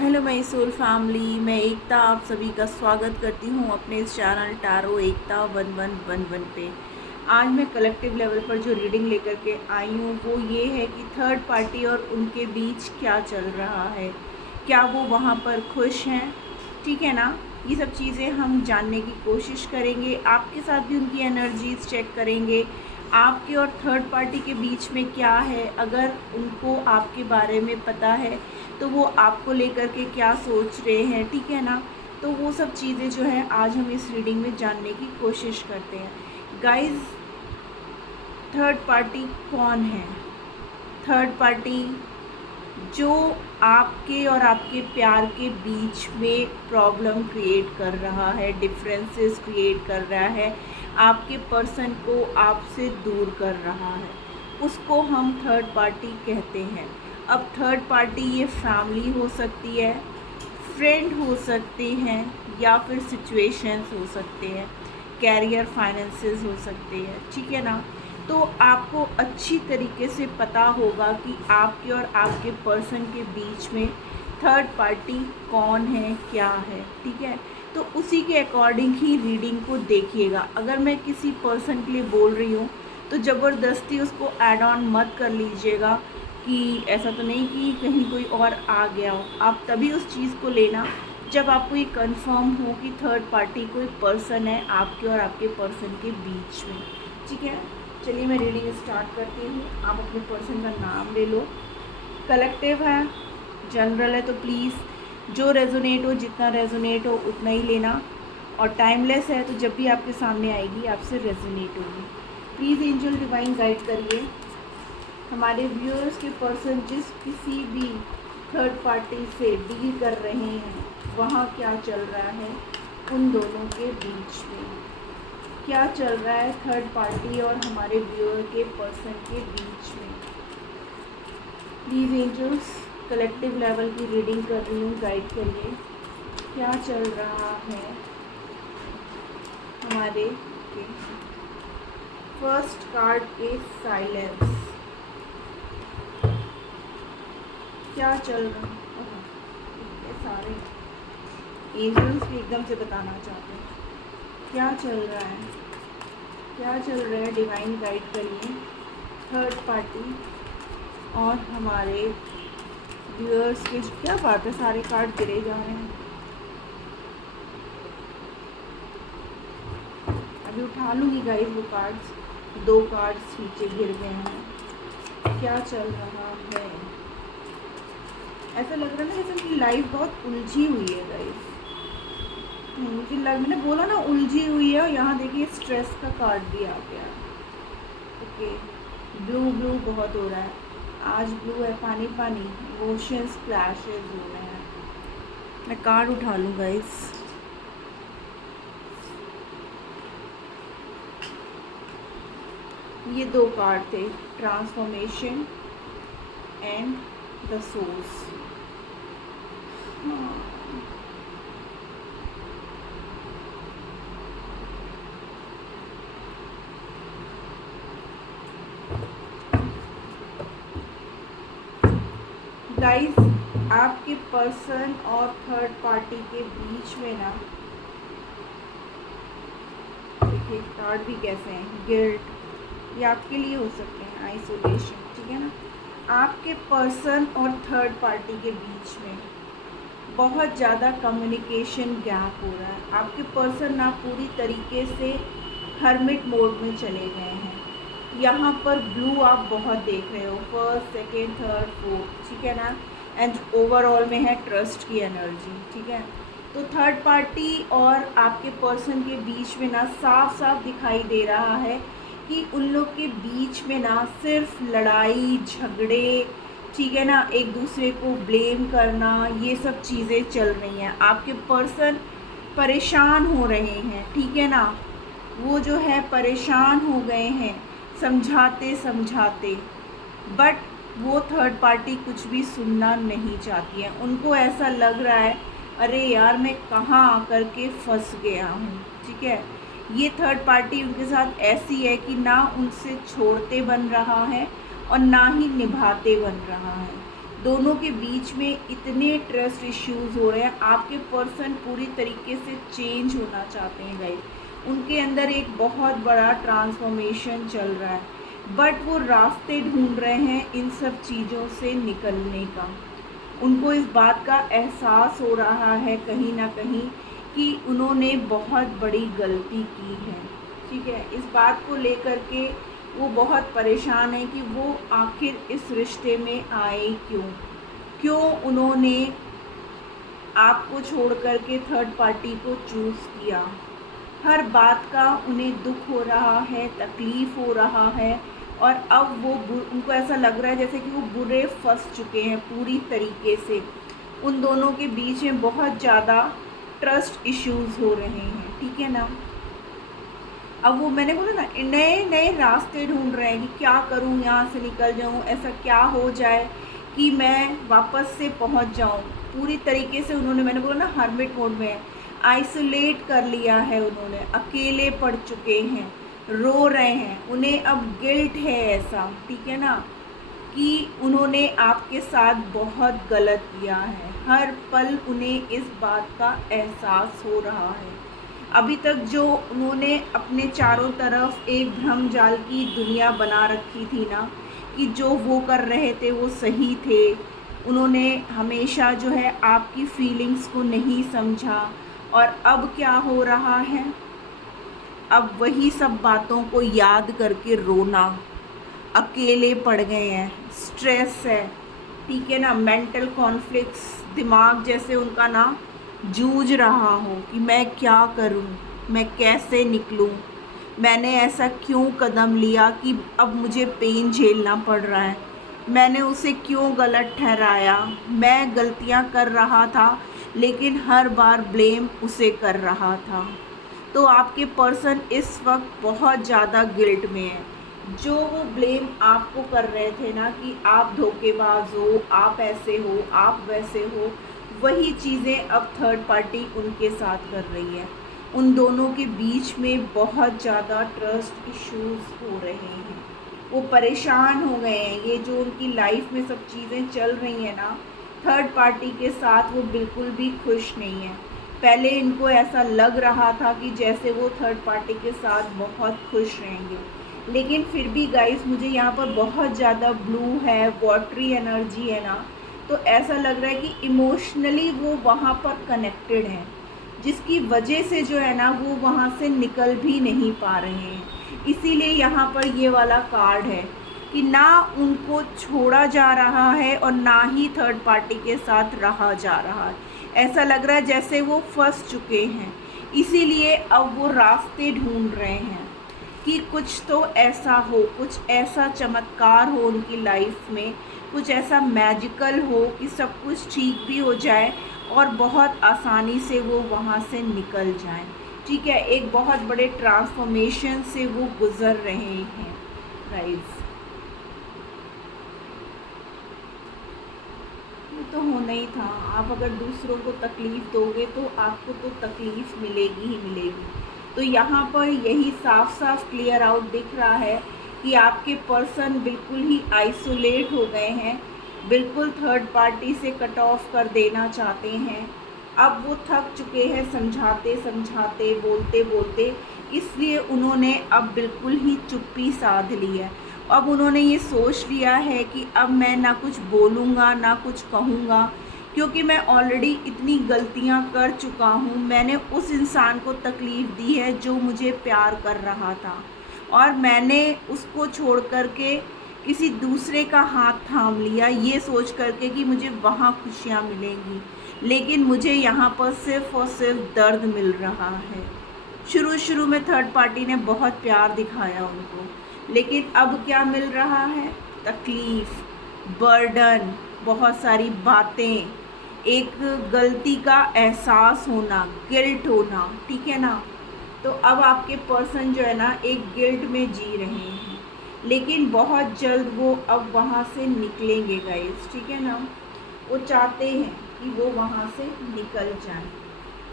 Hello my soul family, मैं एकता आप सभी का स्वागत करती हूँ अपने इस चैनल टैरो एकता 1111 पे। आज मैं कलेक्टिव लेवल पर जो रीडिंग लेकर के आई हूँ वो ये है कि थर्ड पार्टी और उनके बीच क्या चल रहा है, क्या वो वहाँ पर खुश हैं, ठीक है ना। ये सब चीज़ें हम जानने की कोशिश करेंगे, आपके साथ भी उनकी एनर्जीज चेक करेंगे, आपके और थर्ड पार्टी के बीच में क्या है, अगर उनको आपके बारे में पता है तो वो आपको लेकर के क्या सोच रहे हैं, ठीक है ना। तो वो सब चीज़ें जो है आज हम इस रीडिंग में जानने की कोशिश करते हैं। गाइस, थर्ड पार्टी कौन है? थर्ड पार्टी जो आपके और आपके प्यार के बीच में प्रॉब्लम क्रिएट कर रहा है, डिफरेंसेस क्रिएट कर रहा है, आपके पर्सन को आपसे दूर कर रहा है, उसको हम थर्ड पार्टी कहते हैं। अब थर्ड पार्टी ये फैमिली हो सकती है, फ्रेंड हो सकते हैं, या फिर सिचुएशंस हो सकते हैं, कैरियर फाइनेंसेस हो सकते हैं, ठीक है ना। तो आपको अच्छी तरीके से पता होगा कि आपके और आपके पर्सन के बीच में थर्ड पार्टी कौन है, क्या है, ठीक है। तो उसी के अकॉर्डिंग ही रीडिंग को देखिएगा। अगर मैं किसी पर्सन के लिए बोल रही हूँ तो ज़बरदस्ती उसको ऐड ऑन मत कर लीजिएगा कि ऐसा तो नहीं कि कहीं कोई और आ गया हो। आप तभी उस चीज़ को लेना जब आपको ये कंफर्म हो कि थर्ड पार्टी कोई पर्सन है आपके और आपके पर्सन के बीच में, ठीक है। चलिए मैं रीडिंग स्टार्ट करती हूँ। आप अपने पर्सन का नाम ले लो। कलेक्टिव है, जनरल है, तो प्लीज़ जो रेजोनेट हो, जितना रेजोनेट हो उतना ही लेना, और टाइमलेस है तो जब भी आपके सामने आएगी आपसे रेजोनेट होगी। प्लीज़ एंजल डिवाइन गाइड करिए हमारे व्यूअर्स के पर्सन जिस किसी भी थर्ड पार्टी से डील कर रहे हैं, वहाँ क्या चल रहा है, उन दोनों के बीच में क्या चल रहा है, थर्ड पार्टी और हमारे व्यूअर के पर्सन के बीच में। प्लीज़ एंजल्स, कलेक्टिव लेवल की रीडिंग कर रही हूँ, गाइड करिए क्या चल रहा है हमारे के फर्स्ट कार्ड इज साइलेंस। क्या चल रहा है, इतने सारे एंजल्स भी एकदम से बताना चाहते हैं क्या चल रहा है, क्या चल रहा है। डिवाइन गाइड करिए थर्ड पार्टी और हमारे व्यूअर्स के। क्या बात है, सारे कार्ड गिरे जा रहे हैं। अभी उठा लूँगी गाइस वो कार्ड्स, 2 कार्ड्स नीचे गिर गए हैं। क्या चल रहा है, ऐसा लग रहा है ना जैसे कि लाइफ बहुत उलझी हुई है गाइस। मुझे मैंने बोला ना उलझी हुई है, और यहाँ देखिए स्ट्रेस का कार्ड भी आ गया। ओके, ब्लू ब्लू बहुत हो रहा है आज, ब्लू है, पानी पानी, इमोशंस क्लैशेस हो रहे हैं। मैं कार्ड उठा लूँ गाइस। ये 2 कार्ड थे, transformation and the source. Guys, आपके पर्सन और थर्ड पार्टी के बीच में ना, देखिए कार्ड भी कैसे हैं, गिल्ट, ये आपके लिए हो सकते हैं, आइसोलेशन, ठीक है ना। आपके पर्सन और थर्ड पार्टी के बीच में बहुत ज़्यादा कम्युनिकेशन गैप हो रहा है। आपके पर्सन ना पूरी तरीके से हर्मिट मोड में चले गए हैं। यहाँ पर ब्लू आप बहुत देख रहे हो, फर्स्ट सेकेंड थर्ड फोर्थ, ठीक है ना। एंड ओवरऑल में है ट्रस्ट की एनर्जी, ठीक है। तो थर्ड पार्टी और आपके पर्सन के बीच में ना साफ साफ दिखाई दे रहा है कि उन लोग के बीच में ना सिर्फ लड़ाई झगड़े, ठीक है ना, एक दूसरे को ब्लेम करना, ये सब चीज़ें चल रही हैं। आपके पर्सन परेशान हो रहे हैं, ठीक है ना, वो जो है परेशान हो गए हैं समझाते समझाते, बट वो थर्ड पार्टी कुछ भी सुनना नहीं चाहती है। उनको ऐसा लग रहा है अरे यार मैं कहाँ आकर के फंस गया हूँ, ठीक है। ये थर्ड पार्टी उनके साथ ऐसी है कि ना उनसे छोड़ते बन रहा है और ना ही निभाते बन रहा है। दोनों के बीच में इतने ट्रस्ट इश्यूज हो रहे हैं। आपके पर्सन पूरी तरीके से चेंज होना चाहते हैं गाइस, उनके अंदर एक बहुत बड़ा ट्रांसफॉर्मेशन चल रहा है, बट वो रास्ते ढूंढ रहे हैं इन सब चीज़ों से निकलने का। उनको इस बात का एहसास हो रहा है कहीं ना कहीं कि उन्होंने बहुत बड़ी गलती की है, ठीक है। इस बात को लेकर के वो बहुत परेशान है कि वो आखिर इस रिश्ते में आए क्यों उन्होंने आपको छोड़ कर के थर्ड पार्टी को चूज़ किया। हर बात का उन्हें दुख हो रहा है, तकलीफ़ हो रहा है, और अब वो उनको ऐसा लग रहा है जैसे कि वो बुरे फंस चुके हैं पूरी तरीके से। उन दोनों के बीच में बहुत ज़्यादा ट्रस्ट इश्यूज़ हो रहे हैं, ठीक है ना। अब वो मैंने बोला ना, नए नए रास्ते ढूंढ रहे हैं कि क्या करूं, यहाँ से निकल जाऊं, ऐसा क्या हो जाए कि मैं वापस से पहुंच जाऊं। पूरी तरीके से उन्होंने, मैंने बोला ना, हर्मिट मोड में है, आइसोलेट कर लिया है उन्होंने, अकेले पड़ चुके हैं, रो रहे हैं, उन्हें अब गिल्ट है ऐसा, ठीक है ना, कि उन्होंने आपके साथ बहुत गलत किया है। हर पल उन्हें इस बात का एहसास हो रहा है। अभी तक जो उन्होंने अपने चारों तरफ एक भ्रम जाल की दुनिया बना रखी थी ना, कि जो वो कर रहे थे वो सही थे, उन्होंने हमेशा जो है आपकी फीलिंग्स को नहीं समझा, और अब क्या हो रहा है, अब वही सब बातों को याद करके रोना, अकेले पड़ गए हैं, स्ट्रेस है, ठीक है ना, मेंटल कॉन्फ्लिक्ट्स, दिमाग जैसे उनका ना जूझ रहा हो कि मैं क्या करूं, मैं कैसे निकलूं, मैंने ऐसा क्यों कदम लिया कि अब मुझे पेन झेलना पड़ रहा है, मैंने उसे क्यों गलत ठहराया, मैं गलतियां कर रहा था लेकिन हर बार ब्लेम उसे कर रहा था। तो आपके पर्सन इस वक्त बहुत ज़्यादा गिल्ट में है। जो वो ब्लेम आपको कर रहे थे ना कि आप धोखेबाज हो, आप ऐसे हो, आप वैसे हो, वही चीज़ें अब थर्ड पार्टी उनके साथ कर रही है। उन दोनों के बीच में बहुत ज़्यादा ट्रस्ट इश्यूज हो रहे हैं, वो परेशान हो गए हैं। ये जो उनकी लाइफ में सब चीज़ें चल रही हैं ना थर्ड पार्टी के साथ, वो बिल्कुल भी खुश नहीं है। पहले इनको ऐसा लग रहा था कि जैसे वो थर्ड पार्टी के साथ बहुत खुश रहेंगे, लेकिन फिर भी गाइस मुझे यहाँ पर बहुत ज़्यादा ब्लू है, वाटरी एनर्जी है ना, तो ऐसा लग रहा है कि इमोशनली वो वहाँ पर कनेक्टेड हैं, जिसकी वजह से जो है ना वो वहाँ से निकल भी नहीं पा रहे हैं। इसीलिए यहाँ पर ये वाला कार्ड है कि ना उनको छोड़ा जा रहा है और ना ही थर्ड पार्टी के साथ रहा जा रहा है। ऐसा लग रहा है जैसे वो फंस चुके हैं, इसीलिए अब वो रास्ते ढूंढ रहे हैं कि कुछ तो ऐसा हो, कुछ ऐसा चमत्कार हो उनकी लाइफ में, कुछ ऐसा मैजिकल हो कि सब कुछ ठीक भी हो जाए और बहुत आसानी से वो वहाँ से निकल जाएं, ठीक है। एक बहुत बड़े ट्रांसफॉर्मेशन से वो गुज़र रहे हैं गाइस। ये तो होना ही था। आप अगर दूसरों को तकलीफ़ दोगे तो आपको तो तकलीफ़ मिलेगी ही मिलेगी। तो यहाँ पर यही साफ साफ क्लियर आउट दिख रहा है कि आपके पर्सन बिल्कुल ही आइसोलेट हो गए हैं, बिल्कुल थर्ड पार्टी से कट ऑफ कर देना चाहते हैं। अब वो थक चुके हैं समझाते समझाते, बोलते बोलते, इसलिए उन्होंने अब बिल्कुल ही चुप्पी साध ली है। अब उन्होंने ये सोच लिया है कि अब मैं ना कुछ बोलूँगा ना कुछ कहूँगा, क्योंकि मैं ऑलरेडी इतनी गलतियाँ कर चुका हूँ। मैंने उस इंसान को तकलीफ़ दी है जो मुझे प्यार कर रहा था, और मैंने उसको छोड़ कर के किसी दूसरे का हाथ थाम लिया ये सोच करके कि मुझे वहाँ खुशियाँ मिलेंगी, लेकिन मुझे यहाँ पर सिर्फ़ और सिर्फ दर्द मिल रहा है। शुरू में थर्ड पार्टी ने बहुत प्यार दिखाया उनको, लेकिन अब क्या मिल रहा है, तकलीफ़, बर्डन, बहुत सारी बातें, एक गलती का एहसास होना, गिल्ट होना, ठीक है ना। तो अब आपके पर्सन जो है ना एक गिल्ट में जी रहे हैं, लेकिन बहुत जल्द वो अब वहाँ से निकलेंगे गाइस, ठीक है ना। वो चाहते हैं कि वो वहाँ से निकल जाएं।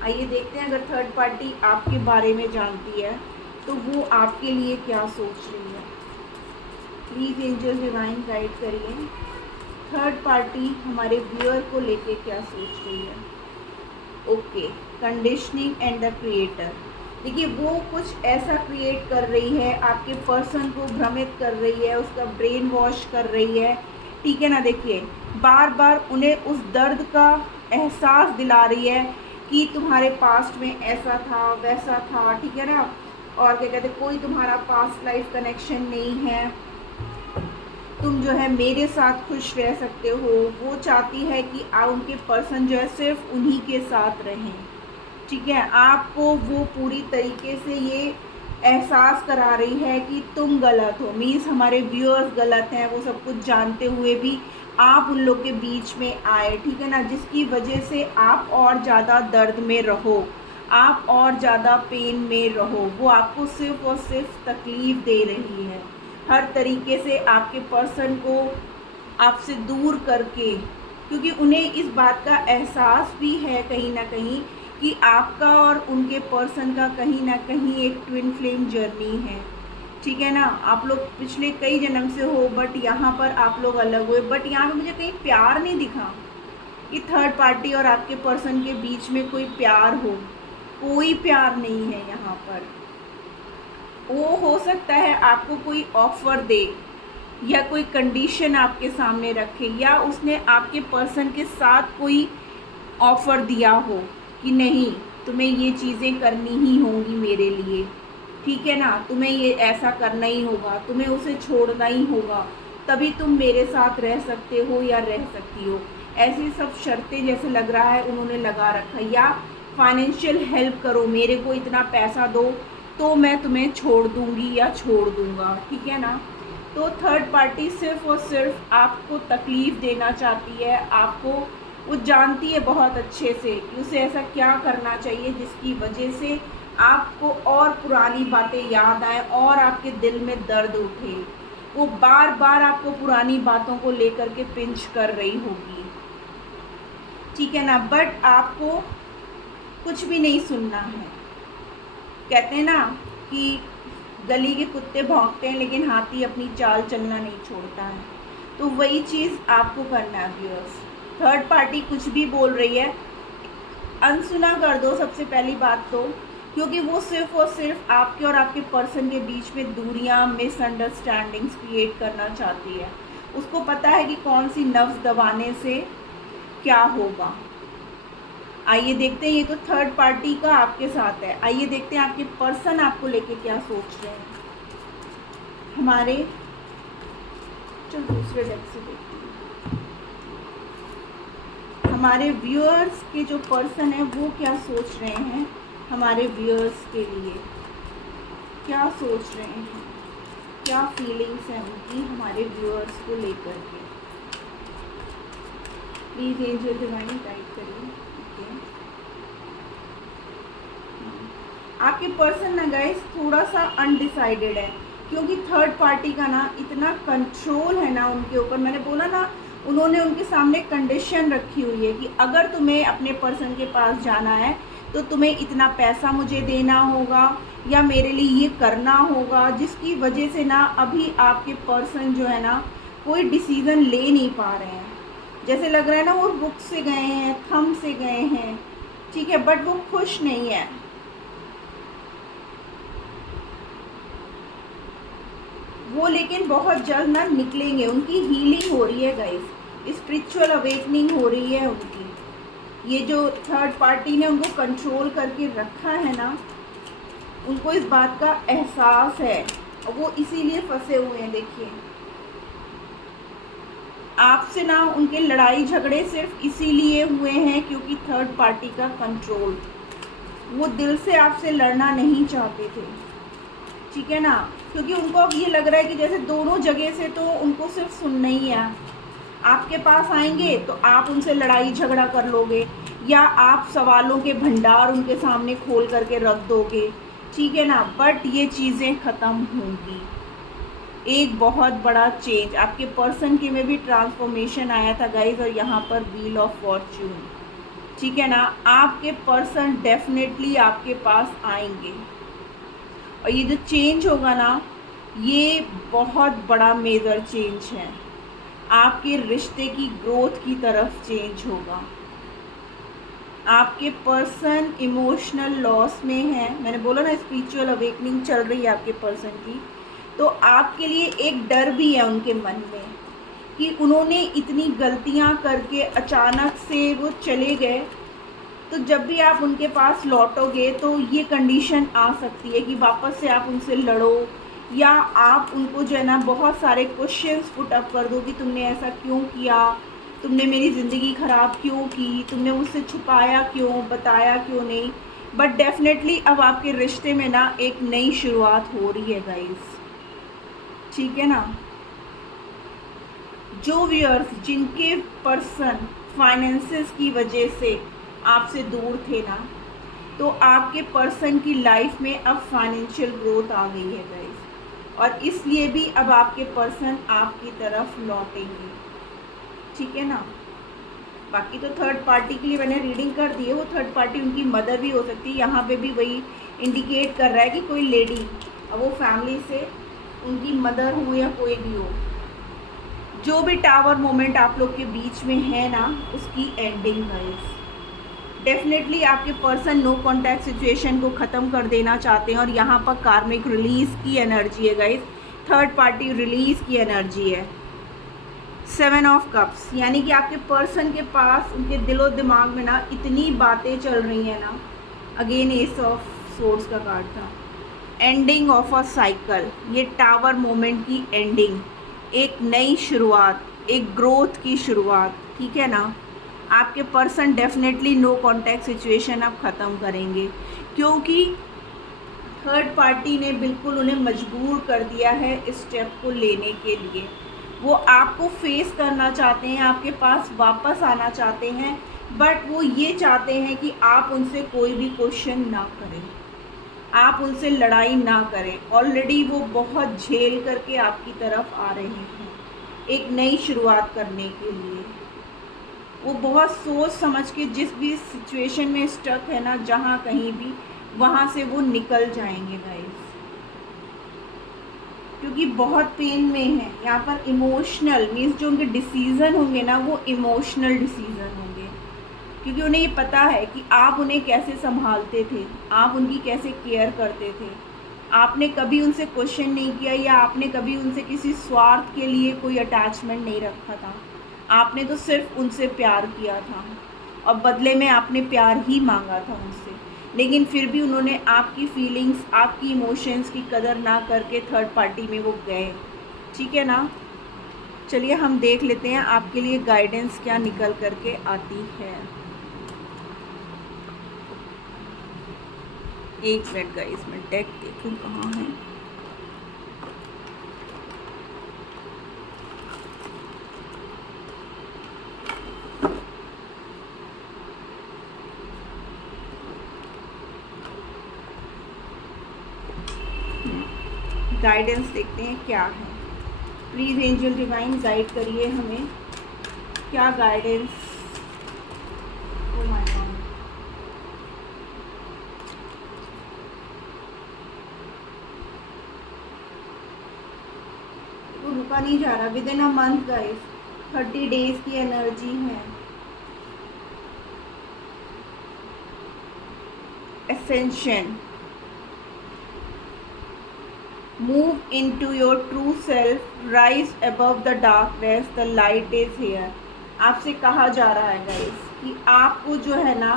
आइए देखते हैं, अगर थर्ड पार्टी आपके बारे में जानती है तो वो आपके लिए क्या सोच रही है। प्लीज़ एंजल डिवाइन गाइड करिए। थर्ड पार्टी हमारे व्यूअर को लेके क्या सोच रही है। Okay, conditioning and the creator. देखिए वो कुछ ऐसा क्रिएट कर रही है, आपके पर्सन को भ्रमित कर रही है, उसका ब्रेन वॉश कर रही है, ठीक है ना। देखिए बार बार उन्हें उस दर्द का एहसास दिला रही है कि तुम्हारे पास्ट में ऐसा था वैसा था, ठीक है ना। और क्या कहते हैं, कोई तुम्हारा पास्ट लाइफ कनेक्शन नहीं है, तुम जो है मेरे साथ खुश रह सकते हो। वो चाहती है कि उनके पर्सन जो है सिर्फ उन्हीं के साथ रहें, ठीक है। आपको वो पूरी तरीके से ये एहसास करा रही है कि तुम गलत हो, मीन्स हमारे व्यूअर्स गलत हैं, वो सब कुछ जानते हुए भी आप उन लोग के बीच में आए, ठीक है ना, जिसकी वजह से आप और ज़्यादा दर्द में रहो, आप और ज़्यादा पेन में रहो। वो आपको सिर्फ और सिर्फ तकलीफ़ दे रही है, हर तरीके से आपके पर्सन को आपसे दूर करके, क्योंकि उन्हें इस बात का एहसास भी है कहीं ना कहीं कि आपका और उनके पर्सन का कहीं ना कहीं एक ट्विन फ्लेम जर्नी है, ठीक है ना। आप लोग पिछले कई जन्म से हो, बट यहाँ पर आप लोग अलग हुए, बट यहाँ पे मुझे कहीं प्यार नहीं दिखा कि थर्ड पार्टी और आपके पर्सन के बीच में कोई प्यार हो, कोई प्यार नहीं है यहाँ पर। वो हो सकता है आपको कोई ऑफ़र दे या कोई कंडीशन आपके सामने रखे, या उसने आपके पर्सन के साथ कोई ऑफ़र दिया हो कि नहीं तुम्हें ये चीज़ें करनी ही होंगी मेरे लिए, ठीक है ना, तुम्हें ये ऐसा करना ही होगा, तुम्हें उसे छोड़ना ही होगा, तभी तुम मेरे साथ रह सकते हो या रह सकती हो। ऐसी सब शर्तें जैसे लग रहा है उन्होंने लगा रखा है, या फाइनेंशियल हेल्प करो, मेरे को इतना पैसा दो तो मैं तुम्हें छोड़ दूंगी या छोड़ दूंगा, ठीक है ना। तो थर्ड पार्टी सिर्फ और सिर्फ आपको तकलीफ़ देना चाहती है, आपको वो जानती है बहुत अच्छे से कि उसे ऐसा क्या करना चाहिए जिसकी वजह से आपको और पुरानी बातें याद आए और आपके दिल में दर्द उठे। वो बार बार आपको पुरानी बातों को लेकर के पिंच कर रही होगी, ठीक है ना, बट आपको कुछ भी नहीं सुनना है। कहते हैं ना कि गली के कुत्ते भौंकते हैं लेकिन हाथी अपनी चाल चलना नहीं छोड़ता है, तो वही चीज़ आपको करना है व्यूअर्स। थर्ड पार्टी कुछ भी बोल रही है अनसुना कर दो सबसे पहली बात तो, क्योंकि वो सिर्फ और सिर्फ आपके और आपके पर्सन के बीच में दूरियां, मिसअंडरस्टैंडिंग्स क्रिएट करना चाहती है। उसको पता है कि कौन सी नफ्स दबाने से क्या होगा। आइए देखते हैं, ये तो थर्ड पार्टी का आपके साथ है, आइए देखते हैं आपके पर्सन आपको लेके क्या सोच रहे हैं। हमारे चलो दूसरे डेक से देखते हैं, हमारे व्यूअर्स के जो पर्सन है वो क्या सोच रहे हैं, हमारे व्यूअर्स के लिए क्या सोच रहे हैं, क्या फीलिंग्स हैं उनकी हमारे व्यूअर्स को लेकर के। प्लीज़ एंजल डिवाइन गाइड करिए। आपके पर्सन ना गाइस थोड़ा सा अनडिसाइडेड है, क्योंकि थर्ड पार्टी का ना इतना कंट्रोल है ना उनके ऊपर। मैंने बोला ना, उन्होंने उनके सामने कंडीशन रखी हुई है कि अगर तुम्हें अपने पर्सन के पास जाना है तो तुम्हें इतना पैसा मुझे देना होगा या मेरे लिए ये करना होगा, जिसकी वजह से ना अभी आपके पर्सन जो है ना कोई डिसीज़न ले नहीं पा रहे हैं। जैसे लग रहा है ना वो रुक से गए हैं, थम से गए हैं, ठीक है, बट वो खुश नहीं है। वो लेकिन बहुत जल्द ना निकलेंगे, उनकी हीलिंग हो रही है गाइस, स्पिरिचुअल अवेकनिंग हो रही है उनकी। ये जो थर्ड पार्टी ने उनको कंट्रोल करके रखा है ना, उनको इस बात का एहसास है और वो इसीलिए फंसे हुए हैं। देखिए आपसे ना उनके लड़ाई झगड़े सिर्फ इसीलिए हुए हैं क्योंकि थर्ड पार्टी का कंट्रोल, वो दिल से आपसे लड़ना नहीं चाहते थे, ठीक है ना, क्योंकि उनको अब ये लग रहा है कि जैसे दोनों जगह से तो उनको सिर्फ सुनना ही है। आपके पास आएंगे तो आप उनसे लड़ाई झगड़ा कर लोगे या आप सवालों के भंडार उनके सामने खोल करके रख दोगे, ठीक है ना, बट ये चीज़ें ख़त्म होंगी। एक बहुत बड़ा चेंज आपके पर्सन के में भी ट्रांसफॉर्मेशन आया था गाइज, और यहाँ पर व्हील ऑफ फॉर्च्यून, ठीक है ना, आपके पर्सन डेफिनेटली आपके पास आएंगे और ये जो चेंज होगा ना ये बहुत बड़ा मेजर चेंज है। आपके रिश्ते की ग्रोथ की तरफ चेंज होगा। आपके पर्सन इमोशनल लॉस में है, मैंने बोला ना स्पिरिचुअल अवेकनिंग चल रही है आपके पर्सन की, तो आपके लिए एक डर भी है उनके मन में कि उन्होंने इतनी गलतियां करके अचानक से वो चले गए, तो जब भी आप उनके पास लौटोगे तो ये कंडीशन आ सकती है कि वापस से आप उनसे लड़ो, या आप उनको जो है ना बहुत सारे क्वेश्चंस पुट अप कर दो कि तुमने ऐसा क्यों किया, तुमने मेरी ज़िंदगी ख़राब क्यों की, तुमने मुझसे छुपाया क्यों, बताया क्यों नहीं। बट डेफिनेटली अब आपके रिश्ते में ना एक नई शुरुआत हो रही है गाइस, ठीक है ना। जो व्यूअर्स जिनके पर्सन फाइनेंसेस की वजह से आपसे दूर थे ना, तो आपके पर्सन की लाइफ में अब फाइनेंशियल ग्रोथ आ गई है गाइस, और इसलिए भी अब आपके पर्सन आपकी तरफ लौटेंगे, ठीक है ना। बाकी तो थर्ड पार्टी के लिए मैंने रीडिंग कर दी है, वो थर्ड पार्टी उनकी मदर भी हो सकती है। यहाँ पे भी वही इंडिकेट कर रहा है कि कोई लेडी, अब वो फैमिली से उनकी मदर हो या कोई भी हो, जो भी टावर मोमेंट आप लोग के बीच में है ना, उसकी एंडिंग गाइस। डेफिनेटली आपके पर्सन नो कॉन्टैक्ट सिचुएशन को ख़त्म कर देना चाहते हैं, और यहाँ पर कार्मिक रिलीज़ की एनर्जी है गाइस, थर्ड पार्टी रिलीज़ की एनर्जी है। 7 ऑफ कप्स, यानी कि आपके पर्सन के पास उनके दिलो दिमाग में ना इतनी बातें चल रही हैं ना। अगेन एस ऑफ सोर्ड्स का कार्ड था, एंडिंग ऑफ अ साइकिल, ये टावर मोमेंट की एंडिंग, एक नई शुरुआत, एक ग्रोथ की शुरुआत, ठीक है ना। आपके person definitely no contact situation अब ख़त्म करेंगे, क्योंकि थर्ड पार्टी ने बिल्कुल उन्हें मजबूर कर दिया है इस स्टेप को लेने के लिए। वो आपको फेस करना चाहते हैं, आपके पास वापस आना चाहते हैं, बट वो ये चाहते हैं कि आप उनसे कोई भी क्वेश्चन ना करें, आप उनसे लड़ाई ना करें। ऑलरेडी वो बहुत झेल करके आपकी तरफ आ रहे हैं एक नई शुरुआत करने के लिए। वो बहुत सोच समझ के जिस भी सिचुएशन में स्टक है ना, जहाँ कहीं भी, वहाँ से वो निकल जाएंगे गाइस, क्योंकि बहुत पेन में है। यहाँ पर इमोशनल मीन्स जो उनके डिसीज़न होंगे ना, वो इमोशनल डिसीज़न होंगे, क्योंकि उन्हें ये पता है कि आप उन्हें कैसे संभालते थे, आप उनकी कैसे केयर करते थे। आपने कभी उनसे क्वेश्चन नहीं किया, या आपने कभी उनसे किसी स्वार्थ के लिए कोई अटैचमेंट नहीं रखा था। आपने तो सिर्फ उनसे प्यार किया था, और बदले में आपने प्यार ही मांगा था उनसे, लेकिन फिर भी उन्होंने आपकी फीलिंग्स, आपकी इमोशंस की कदर ना करके थर्ड पार्टी में वो गए, ठीक है ना। चलिए हम देख लेते हैं आपके लिए गाइडेंस क्या निकल करके आती है। एक मिनट गाइस, मैं डेक देखूं कहाँ है। गाइडेंस देखते हैं क्या है। प्लीज़ एंजल डिवाइन गाइड करिए हमें, क्या गाइडेंस। वो रुका नहीं जा रहा, with in a month guys, 30 days की एनर्जी है। Ascension, move into your true self, rise above the darkness, the light is here। आपसे कहा जा रहा है गाइस कि आपको जो है ना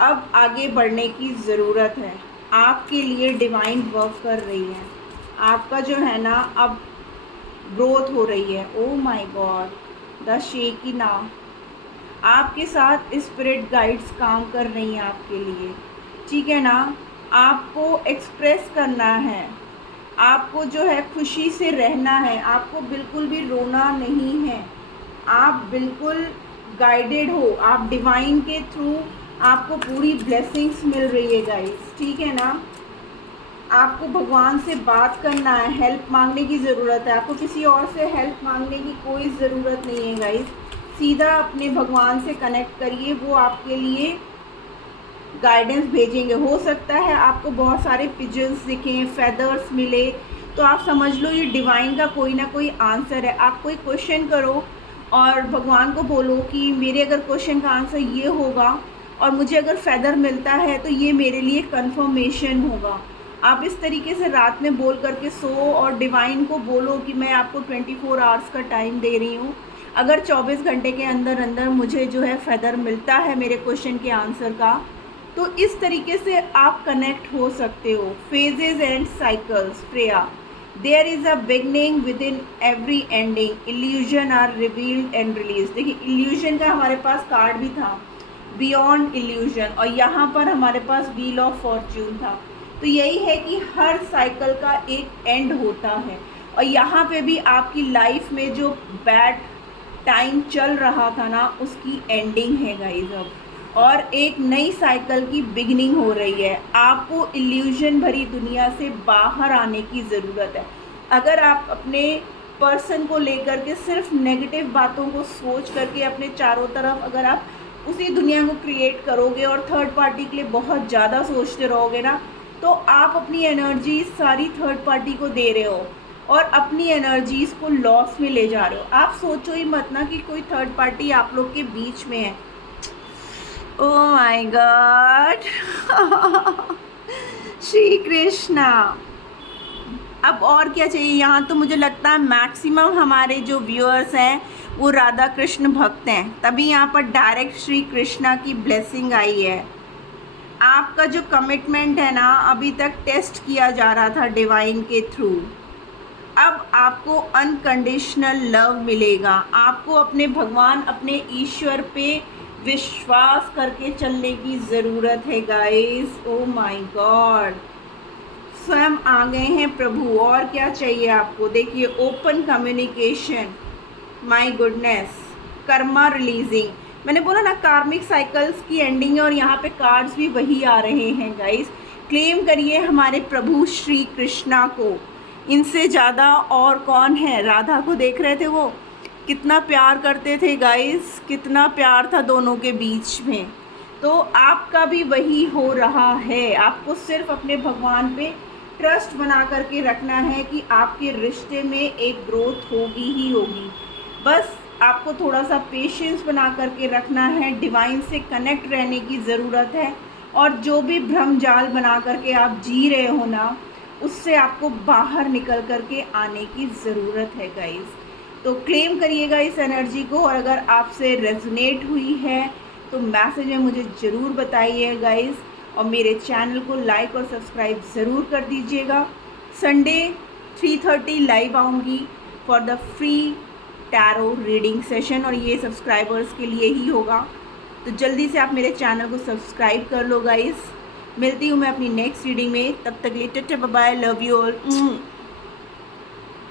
अब आगे बढ़ने की ज़रूरत है। आपके लिए डिवाइन वर्क कर रही है, आपका जो है ना अब ग्रोथ हो रही है। ओ माय गॉड, द शेकिना, आपके साथ स्पिरिट गाइड्स काम कर रही हैं आपके लिए, ठीक है ना। आपको एक्सप्रेस करना है, आपको जो है खुशी से रहना है, आपको बिल्कुल भी रोना नहीं है। आप बिल्कुल गाइडेड हो, आप डिवाइन के थ्रू आपको पूरी ब्लेसिंग्स मिल रही है गाइस, ठीक है ना। आपको भगवान से बात करना है, हेल्प मांगने की ज़रूरत है। आपको किसी और से हेल्प मांगने की कोई ज़रूरत नहीं है गाइस, सीधा अपने भगवान से कनेक्ट करिए, वो आपके लिए गाइडेंस भेजेंगे। हो सकता है आपको बहुत सारे पिजन्स दिखें, फेदर्स मिले, तो आप समझ लो ये डिवाइन का कोई ना कोई आंसर है। आप कोई क्वेश्चन करो और भगवान को बोलो कि मेरे अगर क्वेश्चन का आंसर ये होगा और मुझे अगर फ़ेदर मिलता है तो ये मेरे लिए कंफर्मेशन होगा। आप इस तरीके से रात में बोल करके सो और डिवाइन को बोलो कि मैं आपको 24 आवर्स का टाइम दे रही हूँ, अगर 24 घंटे के अंदर अंदर मुझे जो है फ़ेदर मिलता है मेरे क्वेश्चन के आंसर का, तो इस तरीके से आप कनेक्ट हो सकते हो। फेजेस एंड साइकिल्स प्रेया, there is a beginning within every ending, illusion are revealed and release. देखिए इल्यूजन का हमारे पास कार्ड भी था, बियॉन्ड इल्यूजन, और यहाँ पर हमारे पास व्हील ऑफ फॉर्च्यून था। तो यही है कि हर साइकिल का एक एंड होता है, और यहाँ पे भी आपकी लाइफ में जो बैड टाइम चल रहा था ना उसकी एंडिंग है गाइस अब, और एक नई साइकिल की बिगनिंग हो रही है। आपको इल्यूजन भरी दुनिया से बाहर आने की ज़रूरत है। अगर आप अपने पर्सन को लेकर के सिर्फ नेगेटिव बातों को सोच करके अपने चारों तरफ अगर आप उसी दुनिया को क्रिएट करोगे और थर्ड पार्टी के लिए बहुत ज़्यादा सोचते रहोगे ना, तो आप अपनी एनर्जी सारी थर्ड पार्टी को दे रहे हो और अपनी एनर्जीज़ को लॉस में ले जा रहे हो। आप सोचो ही मत ना कि कोई थर्ड पार्टी आप लोग के बीच में है। Oh my God Shri Krishna. अब और क्या चाहिए। यहाँ तो मुझे लगता है मैक्सिमम हमारे जो व्यूअर्स हैं वो राधा कृष्ण भक्त हैं, तभी यहाँ पर डायरेक्ट श्री कृष्णा की ब्लेसिंग आई है। आपका जो कमिटमेंट है ना अभी तक टेस्ट किया जा रहा था डिवाइन के थ्रू, अब आपको अनकंडीशनल लव मिलेगा। आपको अपने भगवान अपने ईश्वर पे विश्वास करके चलने की ज़रूरत है गाइस। ओ माय गॉड, स्वयं आ गए हैं प्रभु, और क्या चाहिए आपको। देखिए open communication, my goodness, Karma releasing, मैंने बोला ना कार्मिक साइकिल्स की एंडिंग है, और यहाँ पे कार्ड्स भी वही आ रहे हैं गाइस। क्लेम करिए हमारे प्रभु श्री कृष्णा को, इनसे ज़्यादा और कौन है। राधा को देख रहे थे वो कितना प्यार करते थे गाइस, कितना प्यार था दोनों के बीच में। तो आपका भी वही हो रहा है। आपको सिर्फ अपने भगवान पे ट्रस्ट बना करके रखना है कि आपके रिश्ते में एक ग्रोथ होगी ही होगी। बस आपको थोड़ा सा पेशेंस बना करके रखना है, डिवाइन से कनेक्ट रहने की ज़रूरत है, और जो भी भ्रम जाल बना करके आप जी रहे हो ना उससे आपको बाहर निकल करके आने की ज़रूरत है गाइस। तो क्लेम करिएगा इस एनर्जी को, और अगर आपसे रेजोनेट हुई है तो मैसेज में मुझे ज़रूर बताइए गाइस, और मेरे चैनल को लाइक और सब्सक्राइब ज़रूर कर दीजिएगा। संडे 3:30 लाइव आऊँगी for the free tarot reading session, और ये सब्सक्राइबर्स के लिए ही होगा। तो जल्दी से आप मेरे चैनल को सब्सक्राइब कर लो गाइस। मिलती हूँ मैं अपनी नेक्स्ट रीडिंग में, तब तक के लिए tata bye bye, love you all.